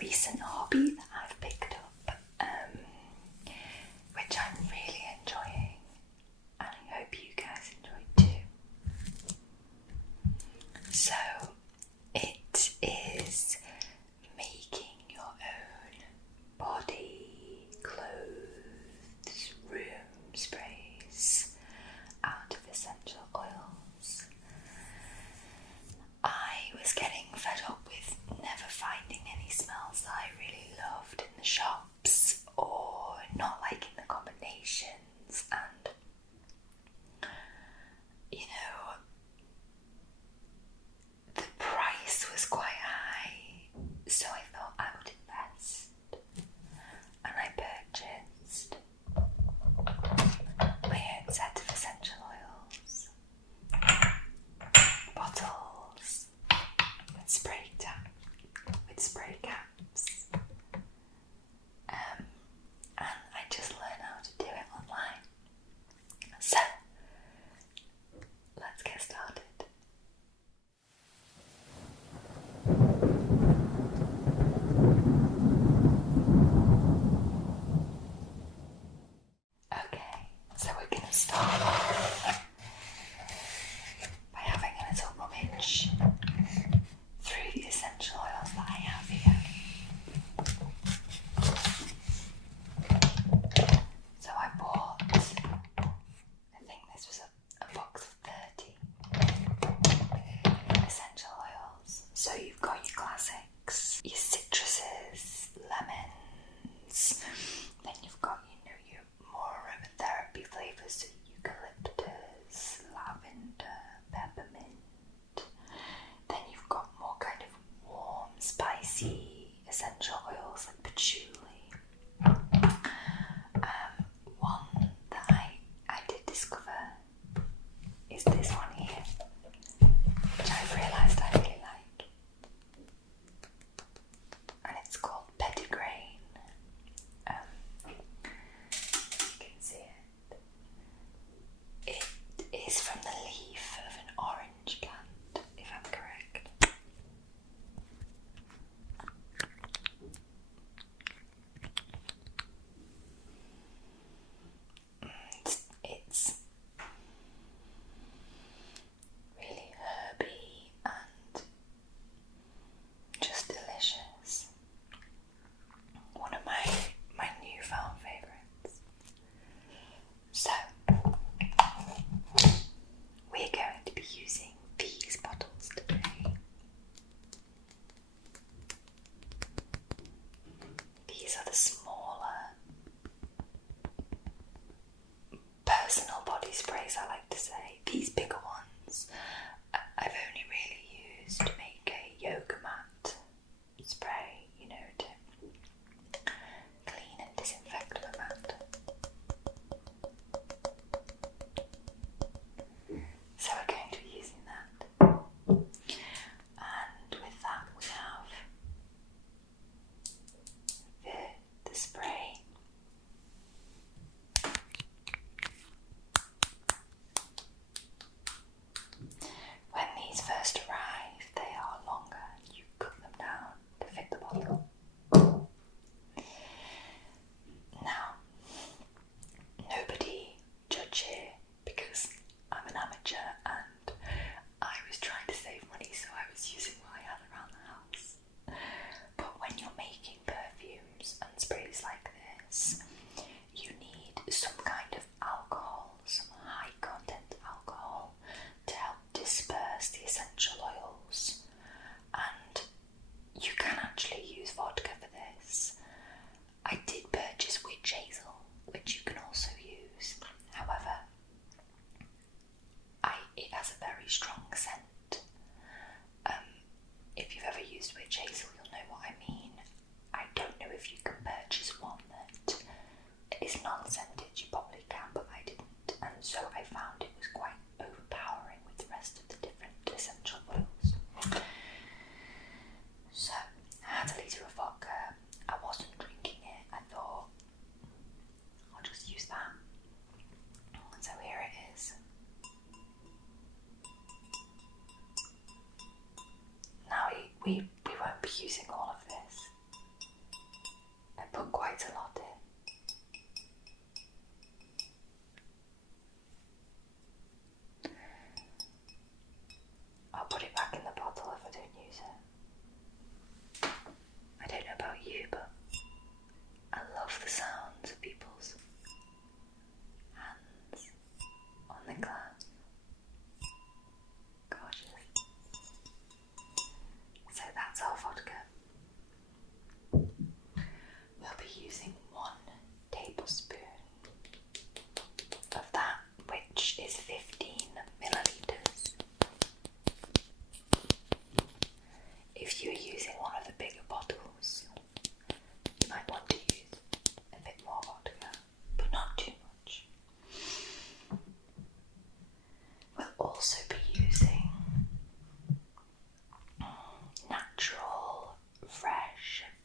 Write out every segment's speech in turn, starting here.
recent hobby that I've picked up, which I'm really enjoying, and I hope you guys enjoy too. So it is making your own body, clothes, room sprays out of essential oils. I was getting fed up with never finding any smells that I really love,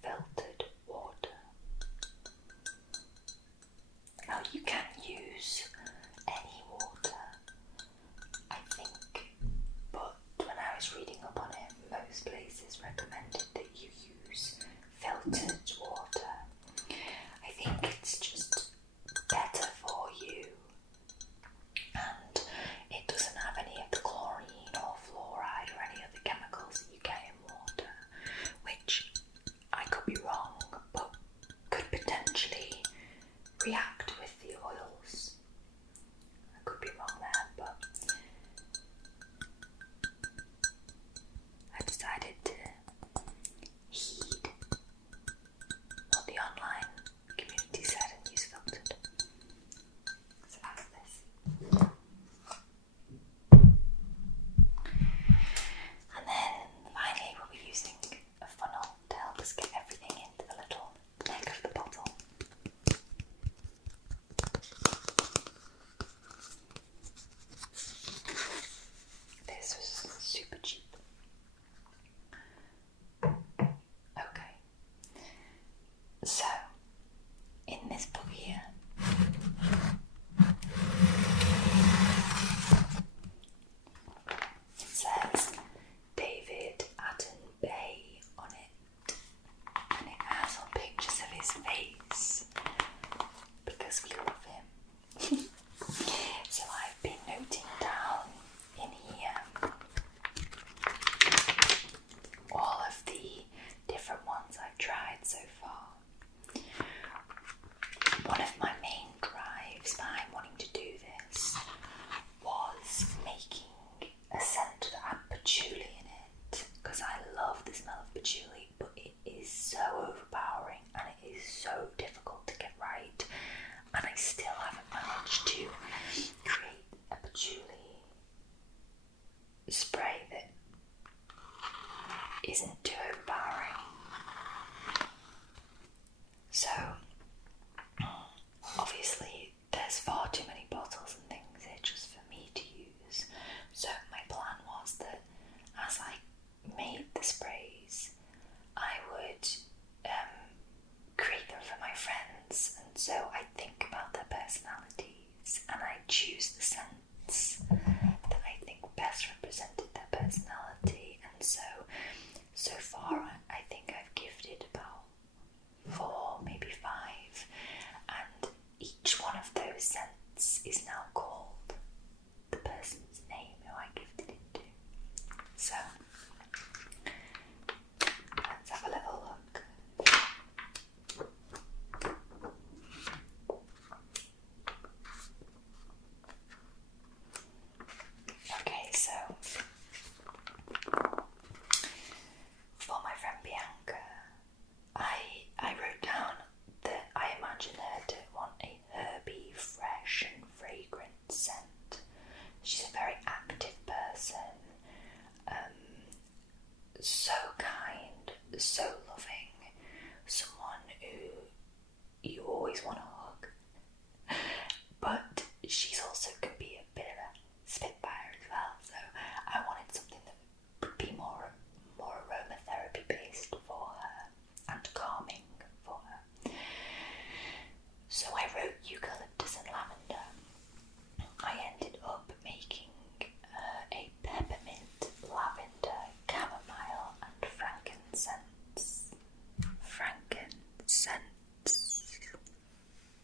filtered water. Now you can use any water, I think, but when I was reading up on it, most places recommended that you use filtered water. I think it's just better for you, and it doesn't have any of the chlorine or fluoride or any other chemicals that you get in water, which I could be wrong, but could potentially react with the oils. I could be wrong there, but I decided to heed what the online community said and use filtered. So that's this. And then finally we'll be using a funnel to help us get everything into the little neck of the bottle. This was super cheap. Okay, so in this book here, it says David Bay on it, and it has all pictures of his face because we love him. So I've been noting down in here all of the different ones I've tried so far. One of my main drives behind wanting to do this was making a scent that had patchouli in it, because I love the smell of patchouli, but it is so overpowering and it is so difficult to get right, and I still haven't managed to create a patchouli spray that isn't too overpowering. So obviously there's far too many bottles and things here just for me to use, so my plan was that as I made the sprays I would create them for my friends, and so I think about their personalities and I choose the scents that I think best represented their personality, and so far I think I've gifted about 4, maybe 5, and each one of those scents is now called the person's name who I gifted it to. So let's have a little look. Okay, so for my friend Bianca, I wrote down that I imagine her to want a herby, fresh and fragrant scent. She's a very active person, so kind, so loving, someone who you always want to hug, but she's also can be a bit of a spitfire as well, so I wanted something that would be more aromatherapy based for her and calming for her. So I wrote eucalyptus and lavender. I ended up making a peppermint, lavender, chamomile and frankincense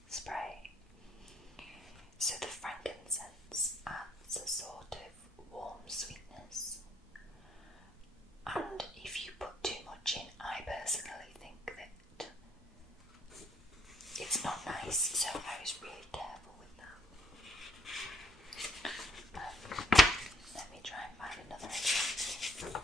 spray. So the frankincense adds a sort of warm sweetness, and if you put too much in, I personally think that it's not nice, so I was really careful with that. Let me try and find another example.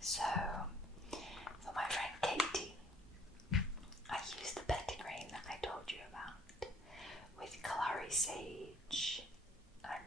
So, for my friend Katie, I used the petitgrain that I told you about with clary sage and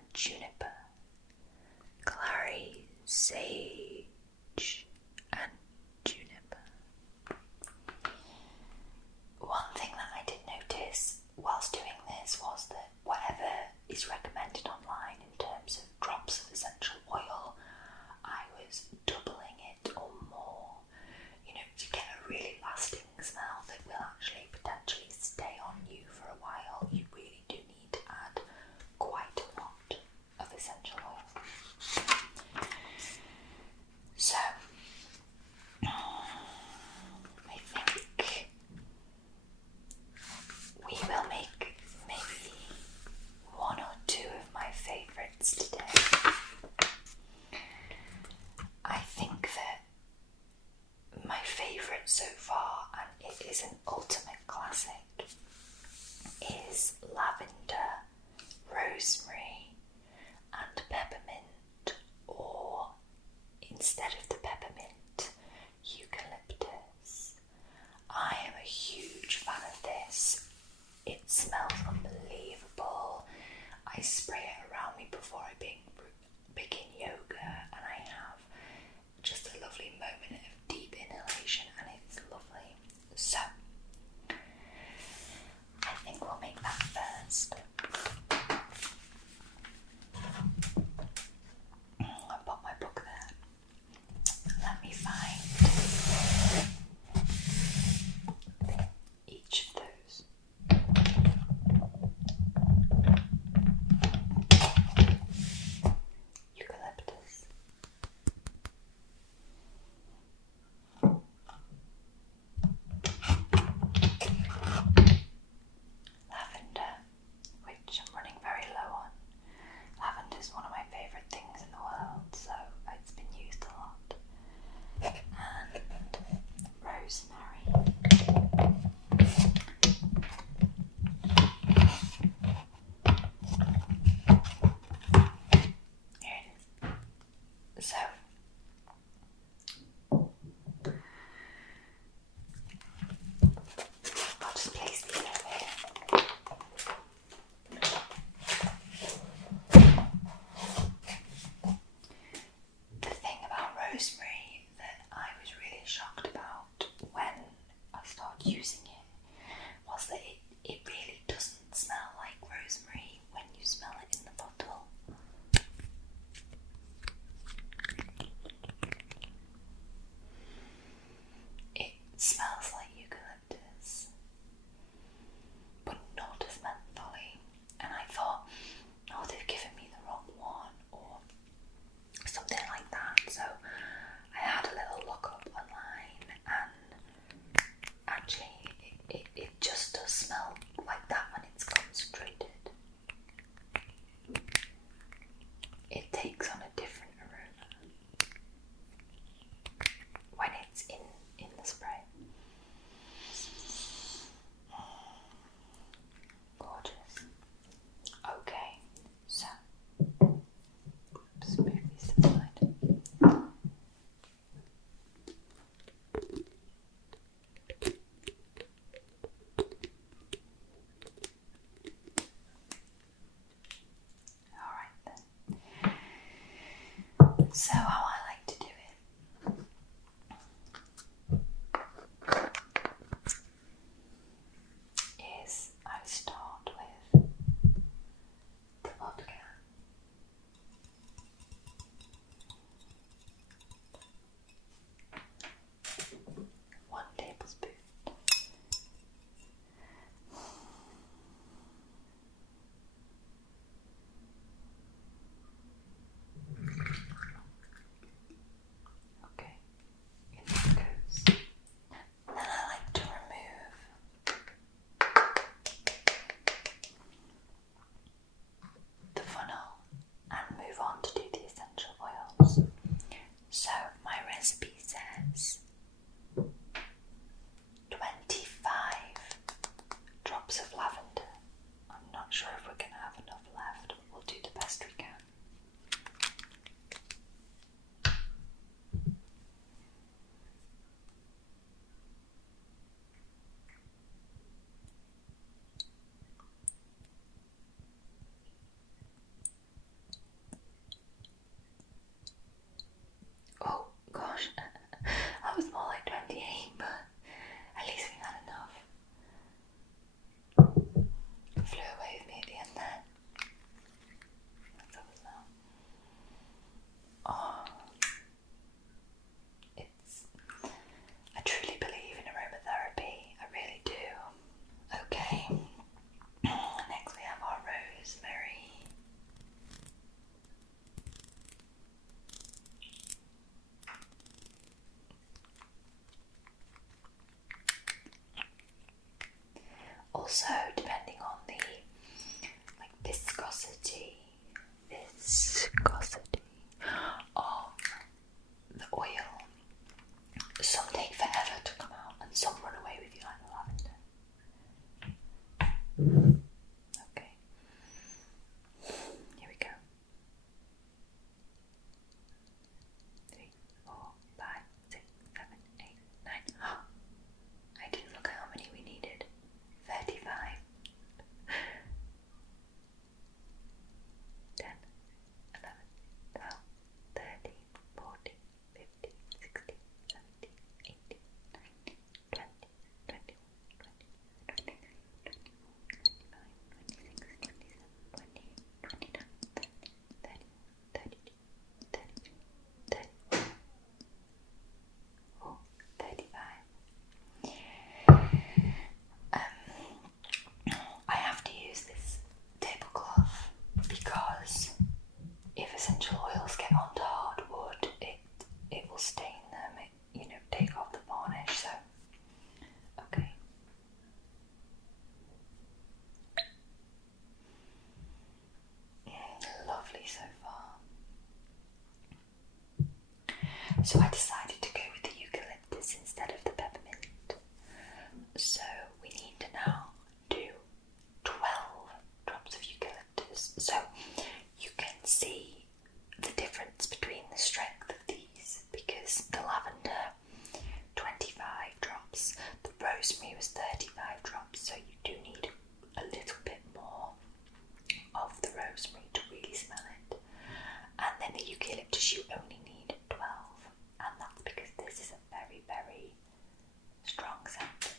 smells unbelievable. I spray it around me before I begin yoga, and I have just a lovely moment of deep inhalation, and it's lovely. So I think we'll make that first. I'll pop my book there. Let me find each of those. Eucalyptus, lavender, which I'm running very low on. Lavender is one of my favourite things in the world, so it's been used a lot. And rosemary. Here it is. So I'll just place these over here. The thing about rosemary that I was really shocked about when I started using it was that it really doesn't smell like rosemary when you smell it in the bottle. It smells like eucalyptus, but not as mentholy. And I thought, oh, they've given me the wrong one, or something like that. So I had a little look up online, and actually it just does smell like that when it's concentrated. It takes on a different aroma when it's in the spray. Gorgeous. Okay, so just move these to the side. Alright then. So how I like to do it is I start with the vodka. 1 tablespoon. Okay, in it goes. Then I like to remove the funnel and move on to do the essential oils. So my recipe says 25 drops of lavender. I'm not sure if we're going to have enough left, but we'll do the best we can. Oh gosh, that was more like 28, but at least we had enough. It flew away with me at the end there. Let's have a smell. Oh, I truly believe in aromatherapy, I really do. Okay, next we have our rosemary. Also, depending on the viscosity of the oil, some take forever to come out and some run away with you like the lavender. Okay, here we go. 3, 4, 5, 6, 7, 8, 9. I didn't look at how many we needed. 35. So I decided to go with the eucalyptus instead of the peppermint. So we need to now do 12 drops of eucalyptus. So you can see the difference between the strength of these, because the lavender 25 drops, the rosemary was 35 drops, so you do need a little bit more of the rosemary to really smell it. And then the eucalyptus you only need 12, and that's because this is a very, very strong scent.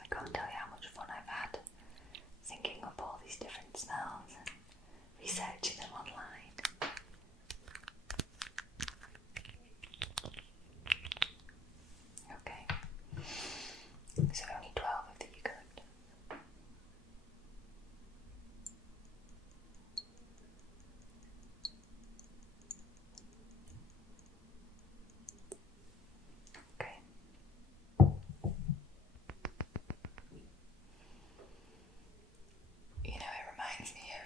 I can't tell you how much fun I've had thinking up all these different smells and researching them online. Okay, so only 12 of the eucalyptus. Okay. You know, it reminds me of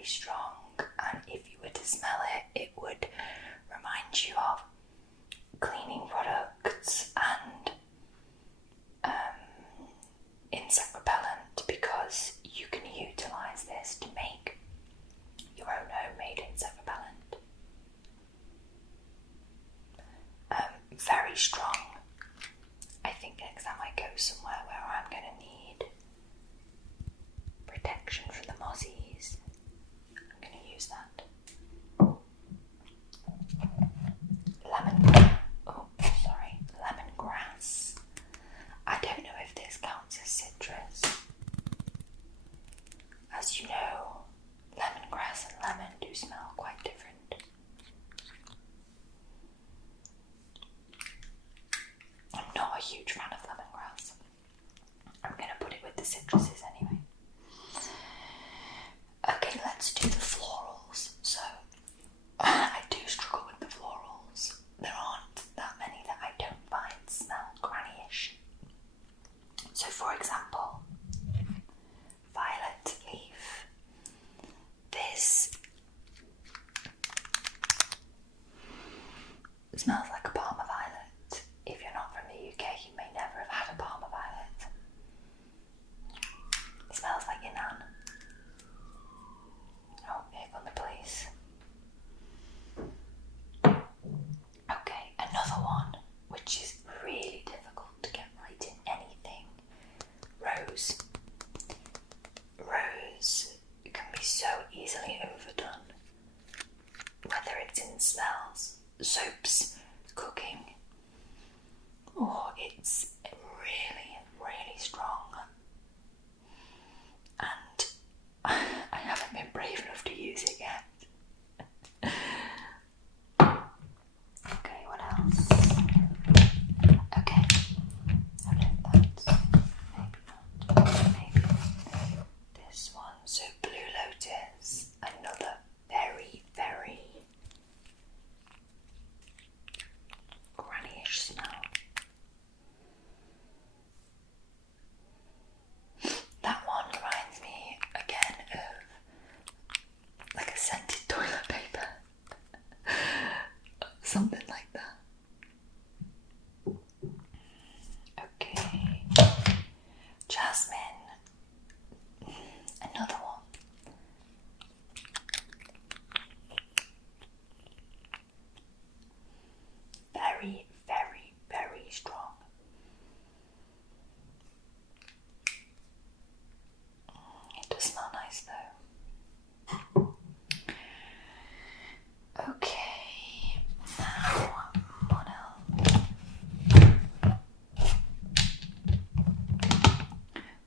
very strong, and if you were to smell it, it would remind you of cleaning products and insect repellent, because you can utilise this to make your own homemade insect repellent. Very strong. I think next time I go somewhere where I'm going to need protection from the mozzies, I'm going to use that. Lemongrass. I don't know if this counts as citrus. As you know, lemongrass and lemon do smell quite different. I'm not a huge fan of lemongrass. I'm going to put it with the citruses anyway. Okay, let's do the florals. So, I do struggle with the florals. There aren't that many that I don't find smell granny-ish. So, for example, violet leaf. This smells like a Parma violet. If you're not from the UK, you may never have had a Parma violet. It smells like your nan. Oh, here come the police. Okay, another one, which is really difficult to get right in anything. Rose. Rose can be so easily overdone. Whether it's in smells, soaps, cooking, or it's really, really strong. And I haven't been brave enough to use it yet. Okay, what else? Okay, I don't know if that's, maybe not, maybe this one. So Blue Lotus, another very, very granny-ish smell. That one reminds me again of like a scented toilet paper. Something like that. Okay. Jasmine. Another one. Very, very, very strong. It does smell nice though. Okay, now what else?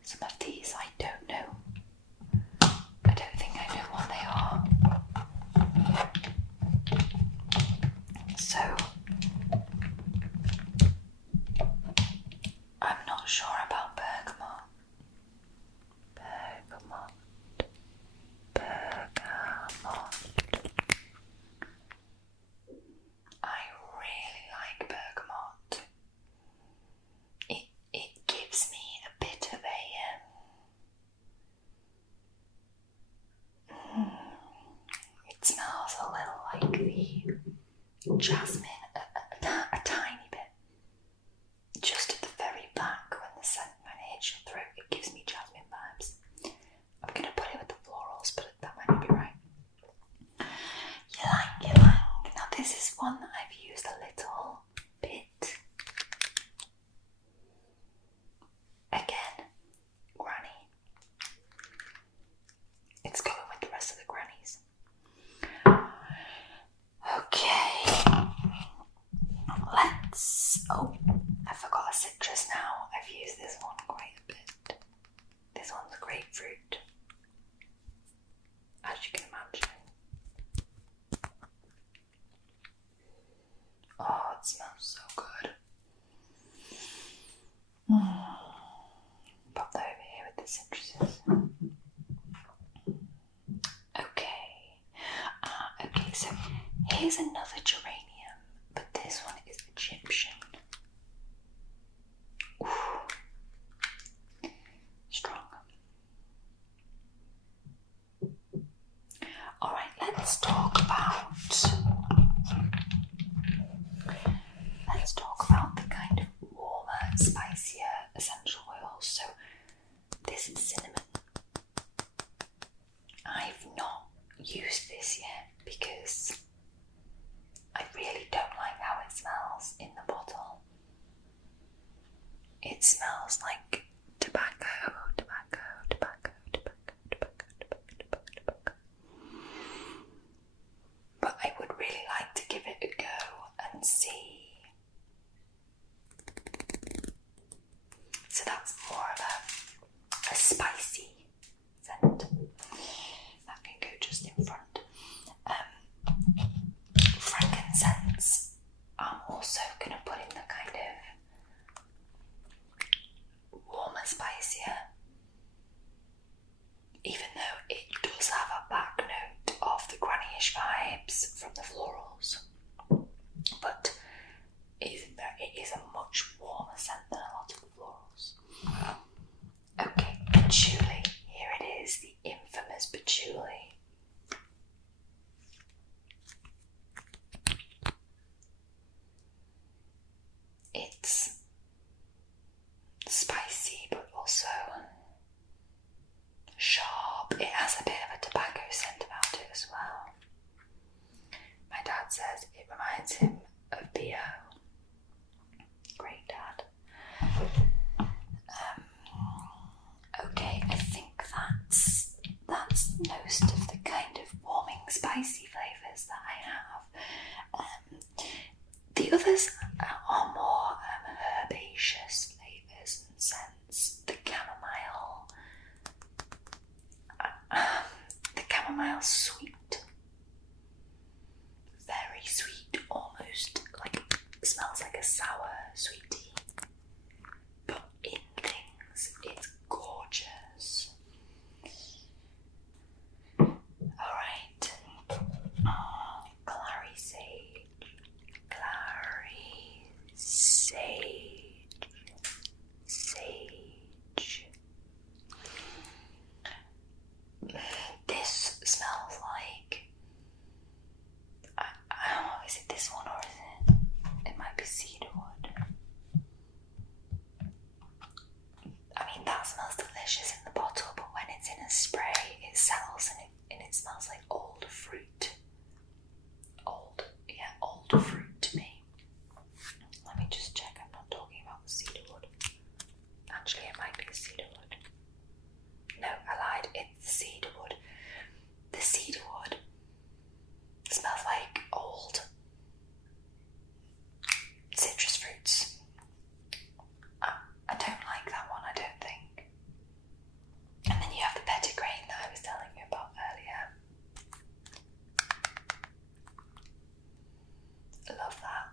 Some of these I don't know. I don't think I know what they are. So I'm not sure about bergamot. I really like bergamot. It gives me a bit of a it smells a little like the jasmine, a tiny bit. Just at the very back, when the scent hits your throat, it gives me jasmine vibes. I'm going to put it with the florals, but that might not be right. Ylang ylang. Now this is one that I've used a little bit. Again, granny. It's going with the rest of the grannies. Okay. Oh, I forgot a citrus now. I've used this one quite a bit. This one's grapefruit. As you can imagine. Oh, it smells so good. Pop that over here with the citruses. Okay, so here's another geranium, but this one is Egyptian. Ooh. Strong. Alright, let's talk about the kind of warmer, spicier essential oils. So this is cinnamon. I've not used this yet because I really don't like how it smells in the bottle. It smells like tobacco. But I would really like to give it a go and see. So that's more of a spicy scent. That can go just in front. Frankincense, I'm also going to put in the kind of warmer, spicier, even though it does have a back note of the granny-ish vibes from the florals, but it is a much warmer scent than a lot of the florals. Okay, patchouli. Here it is, the infamous patchouli. It's spicy but also sharp. It has a bit of a tobacco scent about it as well. My dad says it reminds him of Theo. Great dad. Okay, I think that's most of the kind of warming, spicy flavours that I have. The others are more herbaceous flavours and scents. The chamomile sweet, very sweet, almost like smells like a sour sweet tea. But in things, it's gorgeous. Alright. Clary sage. This smells like, is it this one or is it might be cedarwood. I mean, that smells delicious in the bottle, but when it's in a spray, it settles and it smells like old fruit. Old fruit to me. Let me just check, I'm not talking about the cedarwood. Actually, it might be the cedarwood. No, I lied, it's the cedarwood. The cedarwood smells like old citrus fruits. I don't like that one, I don't think. And then you have the petitgrain that I was telling you about earlier. I love that.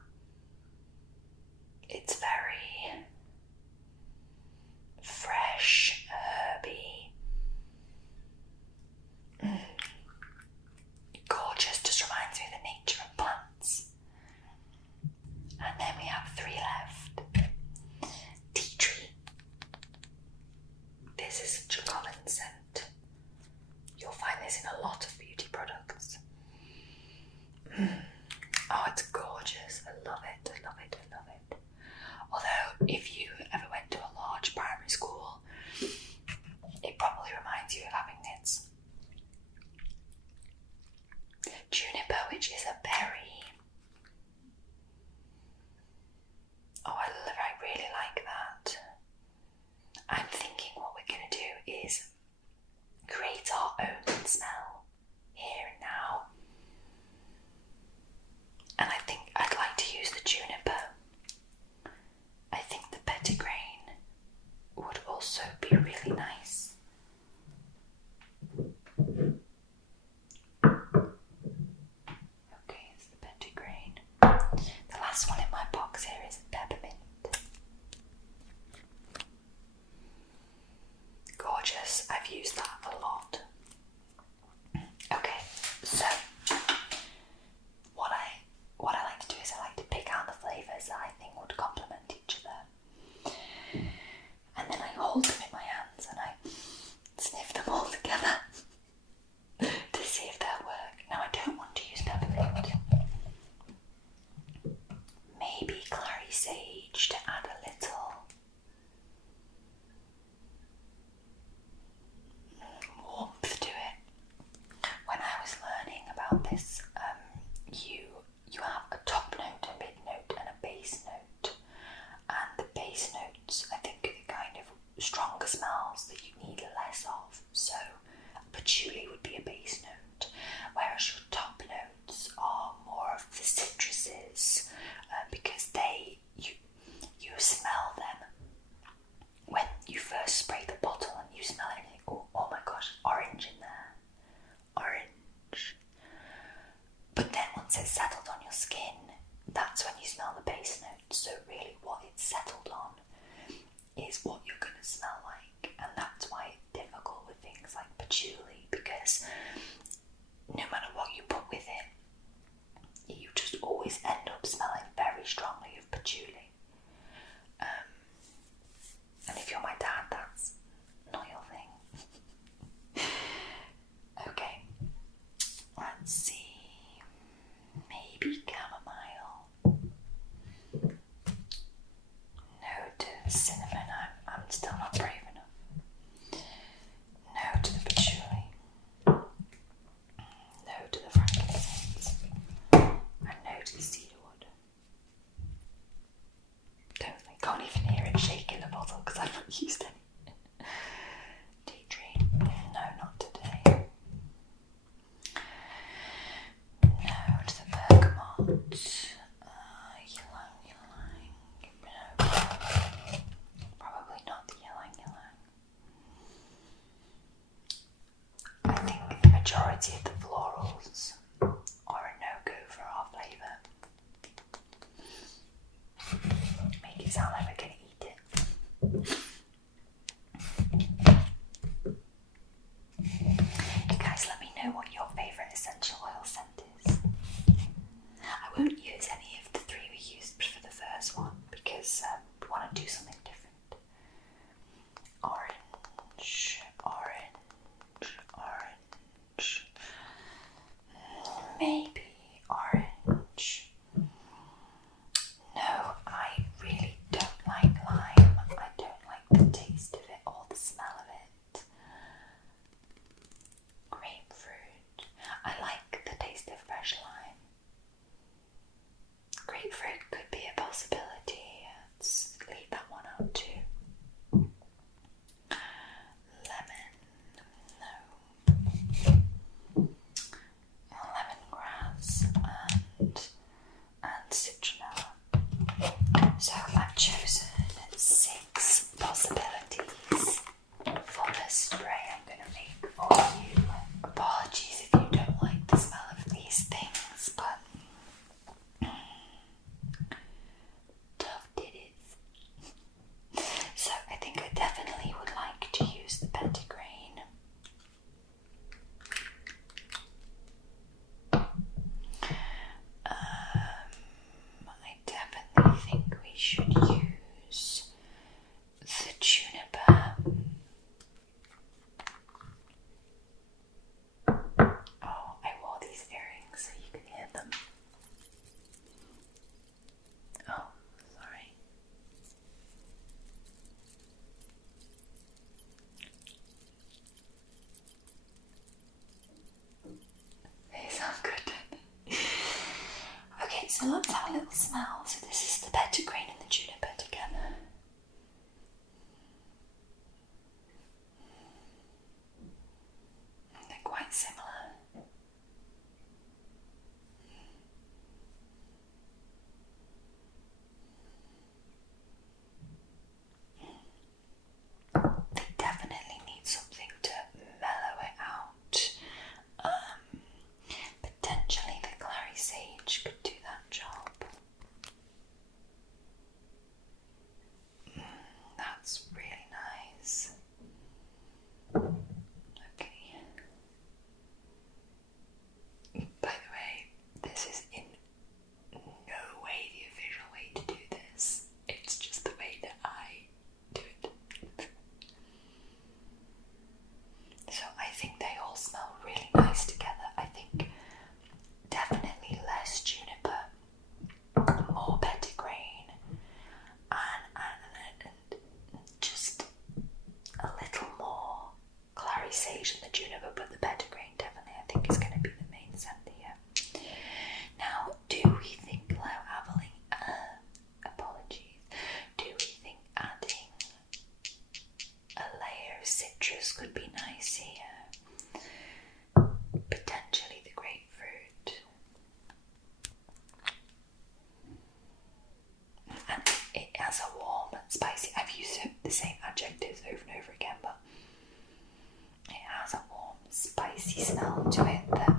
It's very fresh, herby. Gorgeous, just reminds me of the nature of plants. And then we have 3 left. Tea tree. This is such a common scent. You'll find this in a lot of beauty products. Oh, it's gorgeous. I love it. Although, if you ever went to a large primary school, it probably reminds you of having nits. Juniper, which is a berry. Oh, I really like that. I'm thinking what we're going to do is create our own smell here and now. And I think I'd like to use the juniper. I think the majority of the florals are a no-go for our flavour. Make it sound like we're going to eat it. You guys let me know what your favourite essential oil scent is. I won't use any of the three we used for the first one because we want to do something different. Orange, orange, orange. Maybe orange. No, I really don't like lime. I don't like the taste of it or the smell of it. Grapefruit. I like the taste of fresh lime. Grapefruit could be a possibility. Let's leave that one out too. Lemon. No. Lemongrass and citronella. So I've chosen 6 possibilities for the spray I'm going to make for you. Apologies if you don't like the smell of these things, but tough titties. So I think I definitely would like to use the petitgrain. I definitely think we should use the juniper. Oh, I wore these earrings so you can hear them. Oh, sorry. They sound good, don't they? Okay, so let's have a little smell. So this is the petitgrain and the juniper together. They're quite similar. They definitely need something to mellow it out. Potentially the clary sage could do that job. That's really nice. Okay. By the way, this is in no way the official way to do this. It's just the way that I do it. So I think they all smell really nice together. I think definitely less juniper, more petitgrain, and just a little more clary sage than the juniper, but the petitgrain definitely I think is going to be the main scent here. Now, do we think do we think adding a layer of citrus could be nice here? Potentially the grapefruit. And it has a warm and spicy, I've used the same adjectives over and over again, but it has a warm spicy smell to it that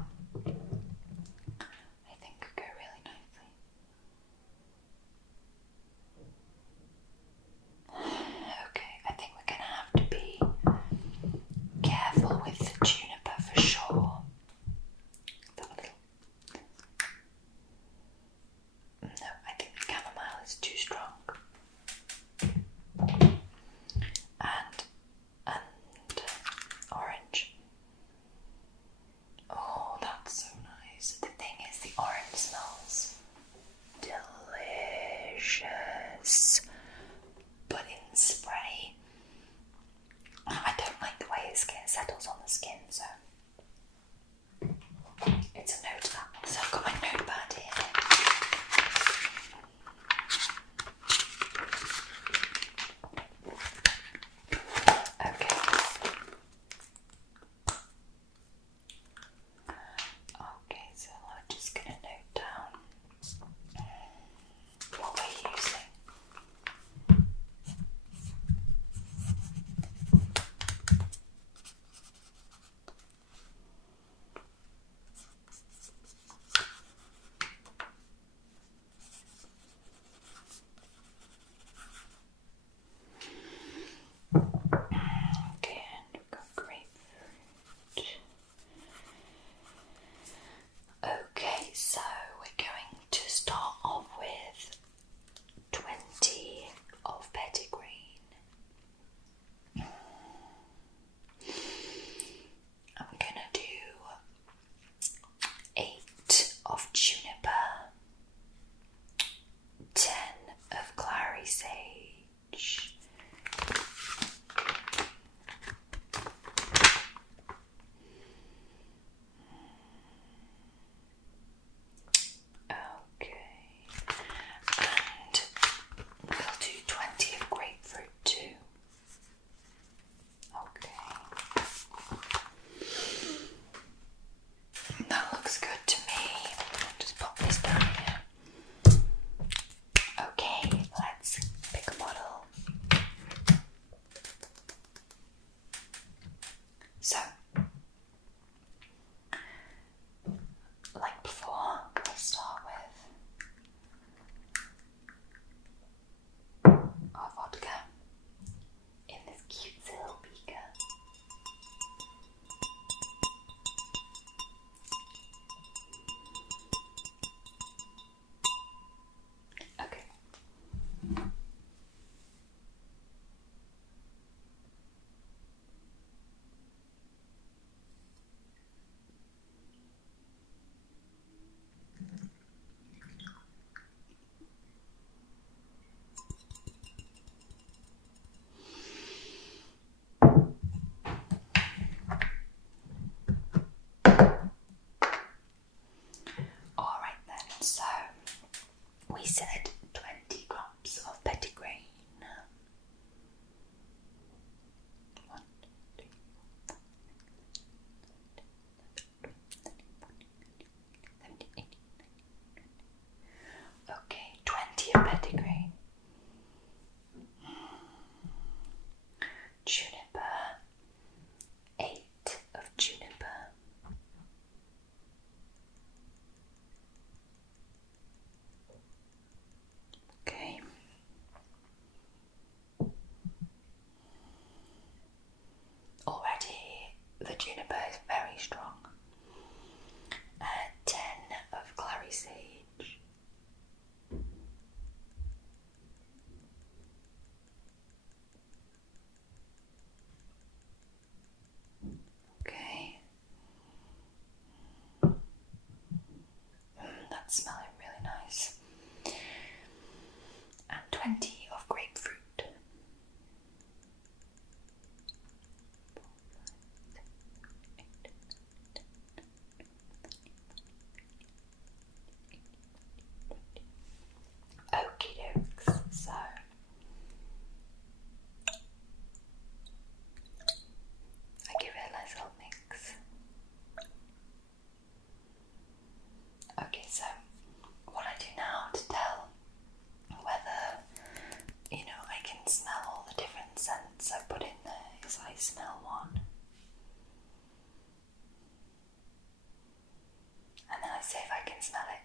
can smell it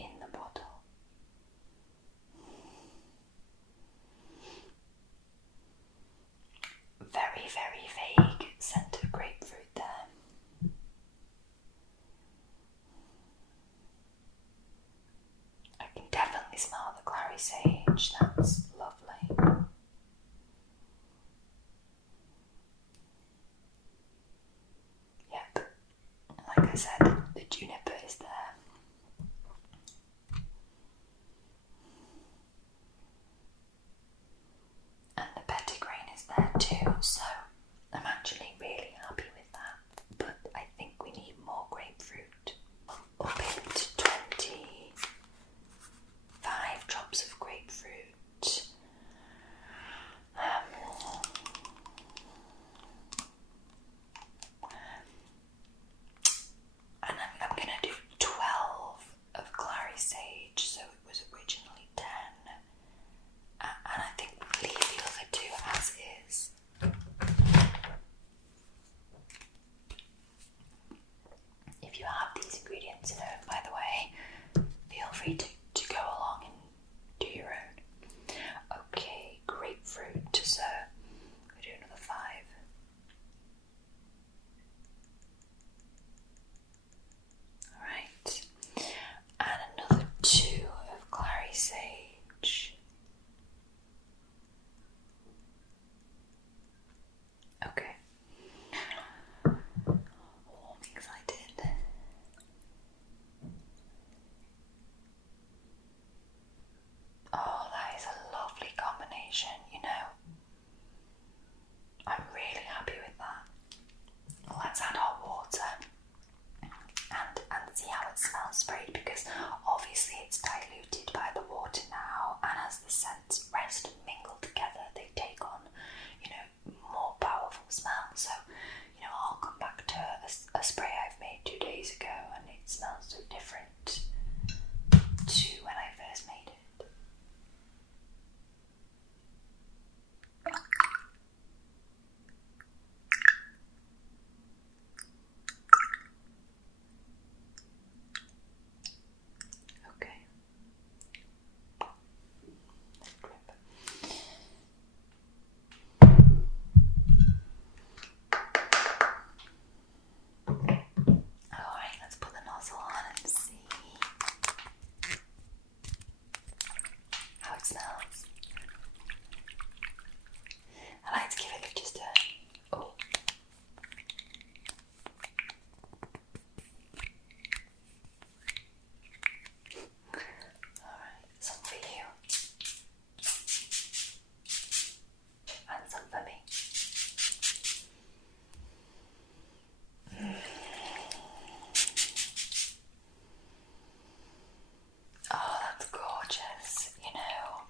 in the bottle. Very, very vague scent of grapefruit there. I can definitely smell the clary sage, that's lovely. Yep, like I said, the juniper is there. And the petitgrain is there too, so I'm actually really happy with that. But I think we need more grapefruit. Up into 25 drops of grapefruit. And I'm going to do 12 of clary sage, so it was originally 10. And I think we'll leave the other 2 as is. If you have these ingredients in home, by the way, feel free to go along and do your own. Okay, grapefruit, so we'll do another 5. Alright, and another 2 of clary sage. Okay. Oh, I'm excited. Oh, that is a lovely combination, you know. I'm really happy with that. Let's add hot water and see how it smells sprayed, because obviously it's diluted by the water now, and as the scents rest and mingle together, they take on, you know, more powerful smell. So, you know, I'll come back to a spray I've made 2 days ago, and it smells so different to when I first made it. Okay. Alright, let's put the nozzle on and see how it smells. I like to give it just a Alright, some for you and some for me. Oh, that's gorgeous, you know.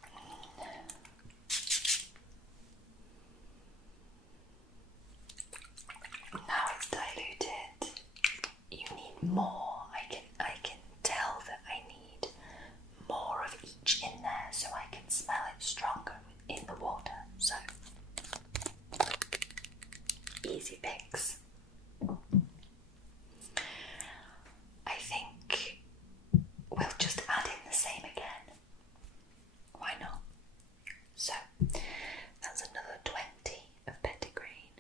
Now it's diluted. You need more. I can tell that I need more of each in there so I can smell it stronger in the water. So, easy picks. I think we'll just add in the same again. Why not? So, that's another 20 of petitgrain.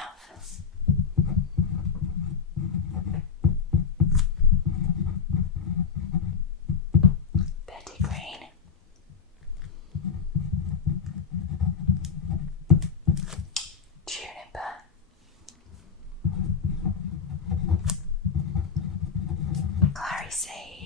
have petitgrain, juniper, clary sage,